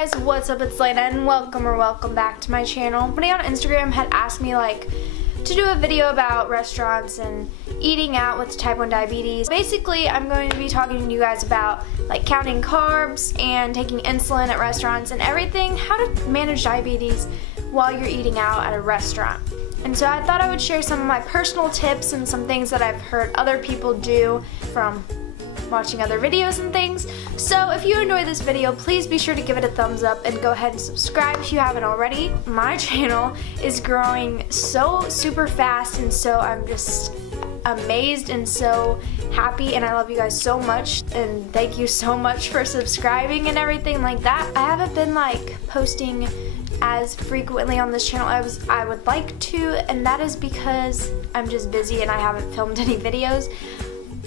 guys, what's up? It's Laina and welcome back to my channel. Somebody on Instagram had asked me to do a video about restaurants and eating out with type 1 diabetes. Basically, I'm going to be talking to you guys about counting carbs and taking insulin at restaurants and everything, how to manage diabetes while you're eating out at a restaurant. And so I thought I would share some of my personal tips and some things that I've heard other people do from watching other videos and things. So if you enjoyed this video, please be sure to give it a thumbs up and go ahead and subscribe if you haven't already. My channel is growing so super fast, and so I'm just amazed and so happy, and I love you guys so much, and thank you so much for subscribing and everything like that. I haven't been posting as frequently on this channel as I would like to, and that is because I'm just busy and I haven't filmed any videos.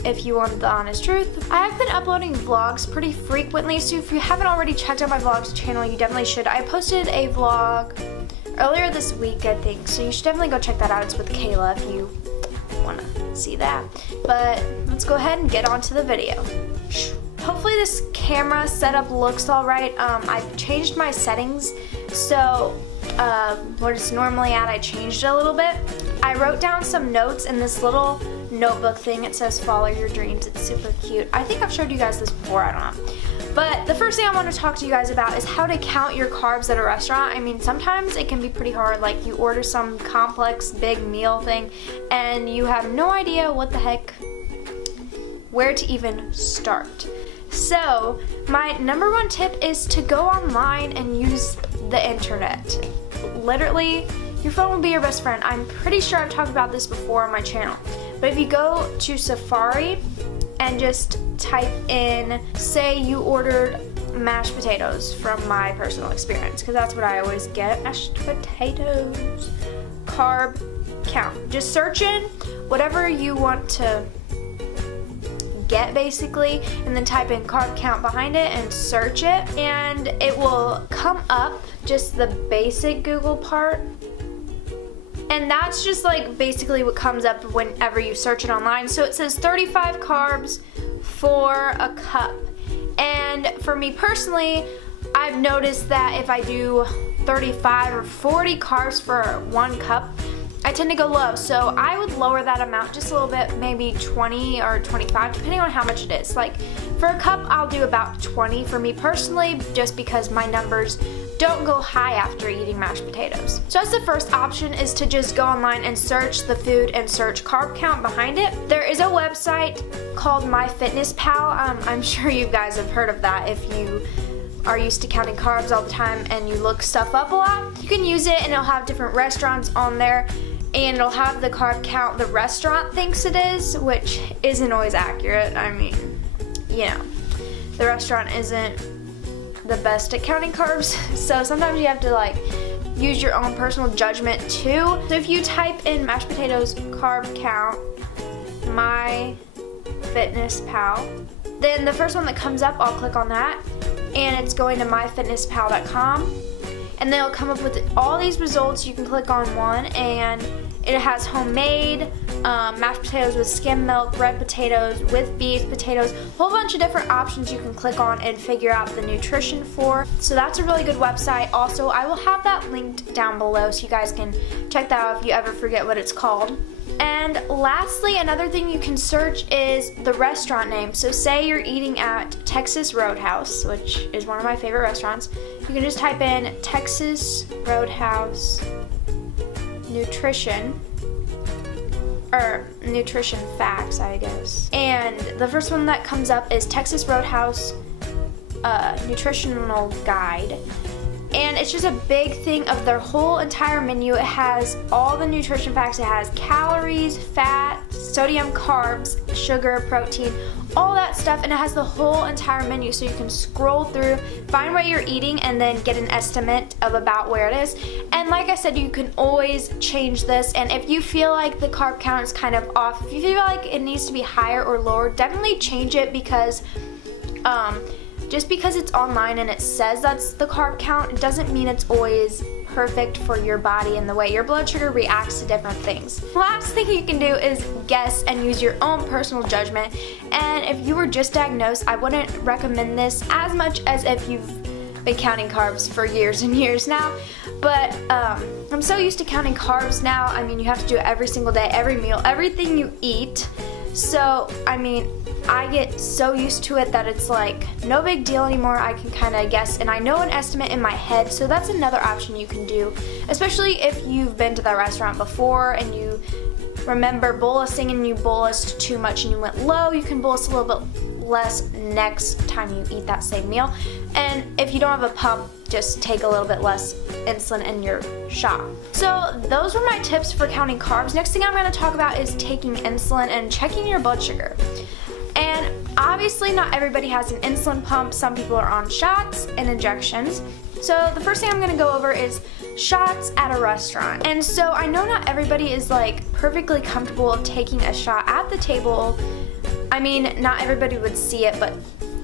If you want the honest truth, I have been uploading vlogs pretty frequently, so if you haven't already checked out my vlogs channel, you definitely should. I posted a vlog earlier this week, I think, so you should definitely go check that out. It's with Kayla if you want to see that. But let's go ahead and get on to the video. Hopefully this camera setup looks alright. I've changed my settings, so what it's normally at, I changed it a little bit. I wrote down some notes in this little notebook thing. It says follow your dreams. It's super cute. I think I've showed you guys this before, I don't know. But the first thing I want to talk to you guys about is how to count your carbs at a restaurant. I mean, sometimes it can be pretty hard, you order some complex big meal thing and you have no idea what the heck, where to even start. So my number one tip is to go online and use the internet. Literally, your phone will be your best friend. I'm pretty sure I've talked about this before on my channel. But if you go to Safari and just type in, say you ordered mashed potatoes from my personal experience, because that's what I always get, mashed potatoes, carb count. Just search in whatever you want to get basically, and then type in carb count behind it and search it, and it will come up just the basic Google part. And that's just basically what comes up whenever you search it online. So it says 35 carbs for a cup. And for me personally, I've noticed that if I do 35 or 40 carbs for 1 cup, I tend to go low. So I would lower that amount just a little bit, maybe 20 or 25, depending on how much it is. For a cup, I'll do about 20 for me personally, just because my numbers don't go high after eating mashed potatoes. So that's the first option, is to just go online and search the food and search carb count behind it. There is a website called MyFitnessPal. I'm sure you guys have heard of that if you are used to counting carbs all the time and you look stuff up a lot. You can use it and it'll have different restaurants on there, and it'll have the carb count the restaurant thinks it is, which isn't always accurate. I mean, you know, the restaurant isn't the best at counting carbs, so sometimes you have to use your own personal judgment too. So if you type in mashed potatoes carb count MyFitnessPal, then the first one that comes up, I'll click on that, and it's going to myfitnesspal.com, and then it'll come up with all these results. You can click on one, and it has homemade, mashed potatoes with skim milk, red potatoes with beef potatoes, a whole bunch of different options you can click on and figure out the nutrition for. So that's a really good website. Also, I will have that linked down below so you guys can check that out if you ever forget what it's called. And lastly, another thing you can search is the restaurant name. So say you're eating at Texas Roadhouse, which is one of my favorite restaurants. You can just type in Texas Roadhouse nutrition, or nutrition facts, I guess. And the first one that comes up is Texas Roadhouse nutritional guide. And it's just a big thing of their whole entire menu. It has all the nutrition facts. It has calories, fat, sodium, carbs, sugar, protein, all that stuff, and it has the whole entire menu, so you can scroll through, find what you're eating, and then get an estimate of about where it is. And like I said, you can always change this, and if you feel like the carb count is kind of off, if you feel like it needs to be higher or lower, definitely change it, because just because it's online and it says that's the carb count, it doesn't mean it's always perfect for your body and the way your blood sugar reacts to different things. Last thing you can do is guess and use your own personal judgment. And if you were just diagnosed, I wouldn't recommend this as much as if you've been counting carbs for years and years now, but I'm so used to counting carbs now. I mean, you have to do it every single day, every meal, everything you eat. So, I mean, I get so used to it that it's like no big deal anymore. I can kind of guess, and I know an estimate in my head, so that's another option you can do, especially if you've been to that restaurant before and you remember bolusing and you bolused too much and you went low. You can bolus a little bit less next time you eat that same meal. And if you don't have a pump, just take a little bit less insulin in your shot. So those were my tips for counting carbs. Next thing I'm going to talk about is taking insulin and checking your blood sugar. And obviously not everybody has an insulin pump. Some people are on shots and injections. So the first thing I'm going to go over is shots at a restaurant. And so I know not everybody is like perfectly comfortable taking a shot at the table. I mean, not everybody would see it, but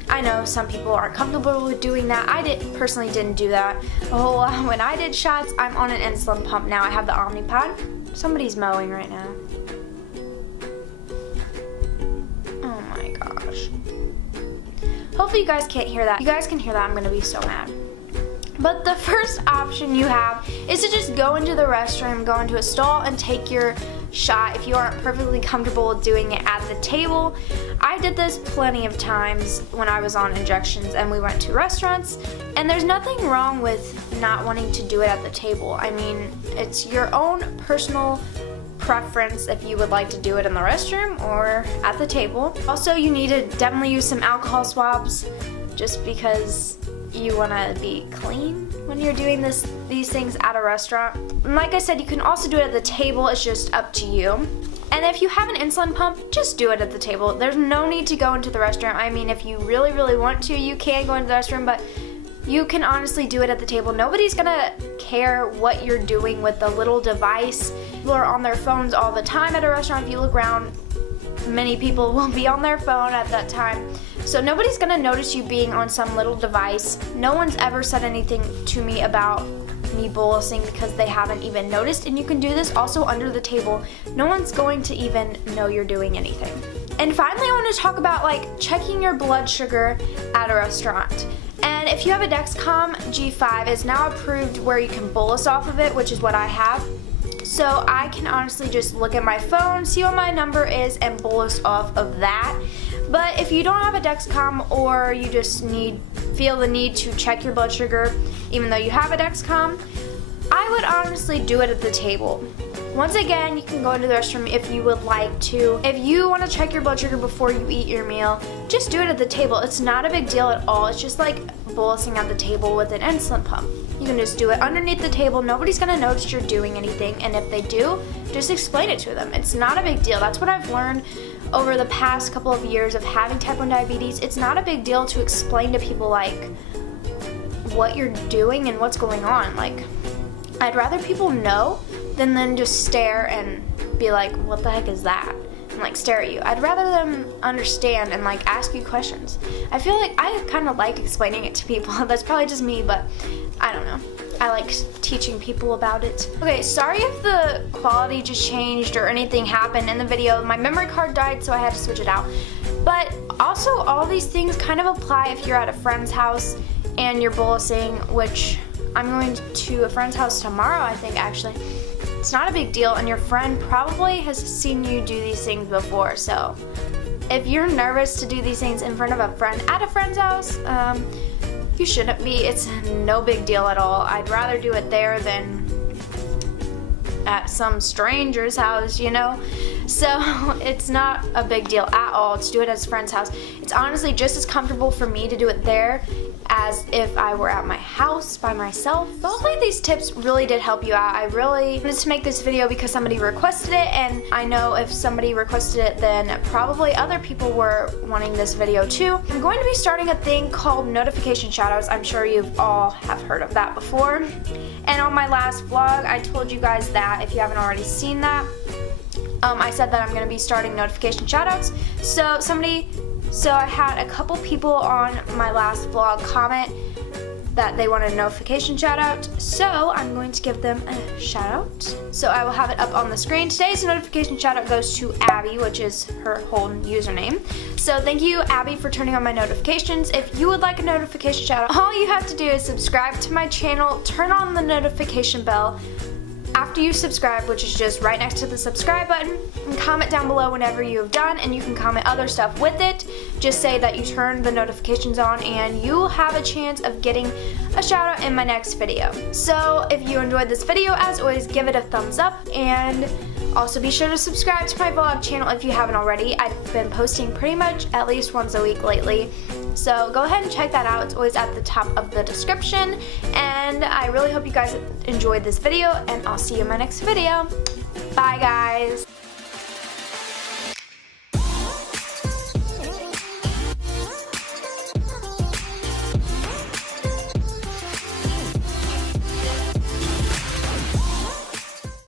I know some people aren't comfortable with doing that. I personally didn't do that. Oh, when I did shots, I'm on an insulin pump now. I have the Omnipod. Somebody's mowing right now. Oh my gosh. Hopefully you guys can't hear that. If you guys can hear that, I'm gonna be so mad. But the first option you have is to just go into the restroom, go into a stall, and take your shot if you aren't perfectly comfortable with doing it at the table. I did this plenty of times when I was on injections and we went to restaurants, and there's nothing wrong with not wanting to do it at the table. I mean, it's your own personal preference if you would like to do it in the restroom or at the table. Also, you need to definitely use some alcohol swabs just because you want to be clean when you're doing these things at a restaurant. And like I said, you can also do it at the table. It's just up to you. And if you have an insulin pump, just do it at the table. There's no need to go into the restroom. I mean, if you really, really want to, you can go into the restroom, but you can honestly do it at the table. Nobody's gonna care what you're doing with the little device. People are on their phones all the time at a restaurant. If you look around, many people will be on their phone at that time. So nobody's gonna notice you being on some little device. No one's ever said anything to me about me bolusing because they haven't even noticed, and you can do this also under the table. No one's going to even know you're doing anything. And finally, I want to talk about like checking your blood sugar at a restaurant. And if you have a Dexcom G5, it's now approved where you can bolus off of it, which is what I have. So I can honestly just look at my phone, see what my number is, and bolus off of that. But if you don't have a Dexcom, or you just feel the need to check your blood sugar even though you have a Dexcom, I would honestly do it at the table. Once again, you can go into the restroom if you would like to. If you want to check your blood sugar before you eat your meal, just do it at the table. It's not a big deal at all. It's just like bolusing at the table with an insulin pump. You can just do it underneath the table. Nobody's gonna notice you're doing anything, and if they do, just explain it to them. It's not a big deal. That's what I've learned over the past couple of years of having type 1 diabetes. It's not a big deal to explain to people like what you're doing and what's going on. Like, I'd rather people know than then just stare and be like, what the heck is that? And like stare at you. I'd rather them understand and like ask you questions. I feel like I kind of like explaining it to people. That's probably just me, but I don't know. I like teaching people about it. Okay, sorry if the quality just changed or anything happened in the video. My memory card died, so I had to switch it out. But also, all these things kind of apply if you're at a friend's house and you're bolusing, which I'm going to a friend's house tomorrow, I think, actually. It's not a big deal, and your friend probably has seen you do these things before. So if you're nervous to do these things in front of a friend at a friend's house, you shouldn't be. It's no big deal at all. I'd rather do it there than at some stranger's house, you know? So it's not a big deal at all to do it at a friend's house. It's honestly just as comfortable for me to do it there as if I were at my house by myself. But hopefully these tips really did help you out. I really wanted to make this video because somebody requested it, and I know if somebody requested it, then probably other people were wanting this video too. I'm going to be starting a thing called notification shoutouts. I'm sure you've all have heard of that before. And on my last vlog, I told you guys that if you haven't already seen that, I said that I'm going to be starting notification shoutouts. So I had a couple people on my last vlog comment that they wanted a notification shout out, so I'm going to give them a shout out. So I will have it up on the screen. Today's notification shout out goes to Abby, which is her whole username. So thank you, Abby, for turning on my notifications. If you would like a notification shout out, all you have to do is subscribe to my channel, turn on the notification bell after you subscribe, which is just right next to the subscribe button, and comment down below whenever you have done, and you can comment other stuff with it. Just say that you turned the notifications on and you'll have a chance of getting a shout out in my next video. So if you enjoyed this video, as always, give it a thumbs up, and also be sure to subscribe to my vlog channel if you haven't already. I've been posting pretty much at least once a week lately, so go ahead and check that out. It's always at the top of the description, and I really hope you guys enjoyed this video, and I'll see you in my next video. Bye, guys.